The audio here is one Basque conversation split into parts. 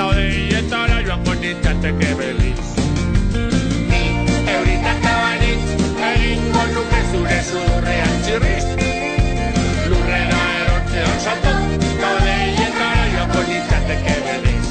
Taudeetara joango nintzateke berriz. Ni euritan tabanitz, egingo nuke zure sudurrean txirriz. Lurrera erortzean salto, taudeetara joango nintzateke berriz.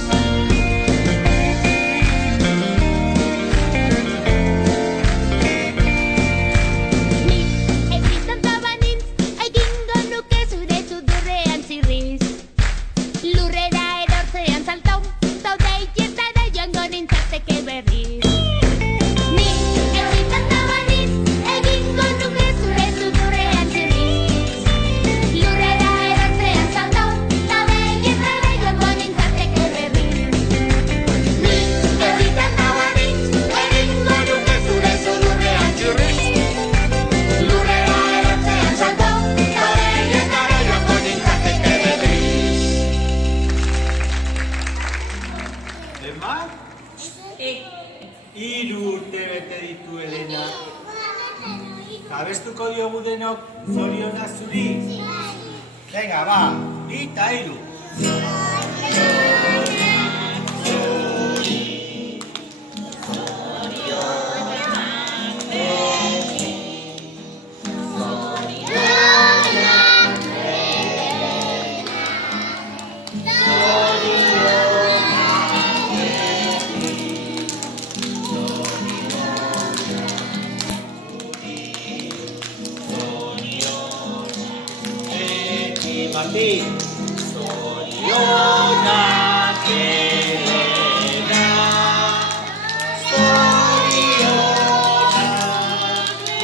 Abestuko diogu denok zoriona zuri? Venga, ba, eta hiru. Martín. Zorionak Elena, zorionak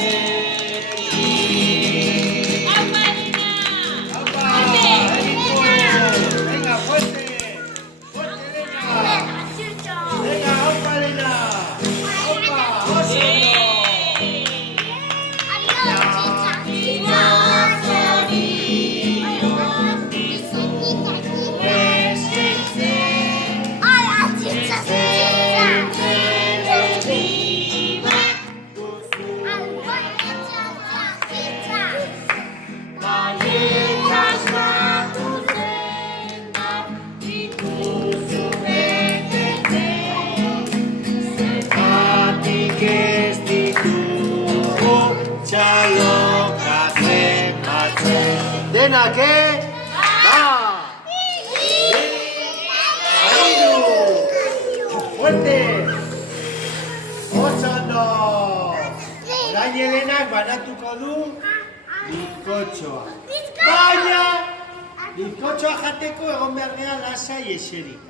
Elena. ¡Aupa, Elena! ¡Aupa! ¡Venga, fuerte! ¡Fuerte, Elena! ¡Venga, aupa, Elena! ¡Aupa! ¡Oso! Denak, Ba! Airu! Fuerte! Oso ondo! Orain Helenak banatuko du bizkotxoa. Baina! Bizkotxoa jateko egon behar gara lasai eserik.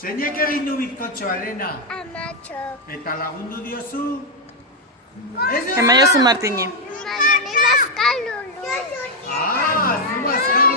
Zeinek egin du bizkotxoa, Helena? Amatxo. Eta lagundu diozu? Emaiozu Martini. Mami, bazkalulu. Zuma zendu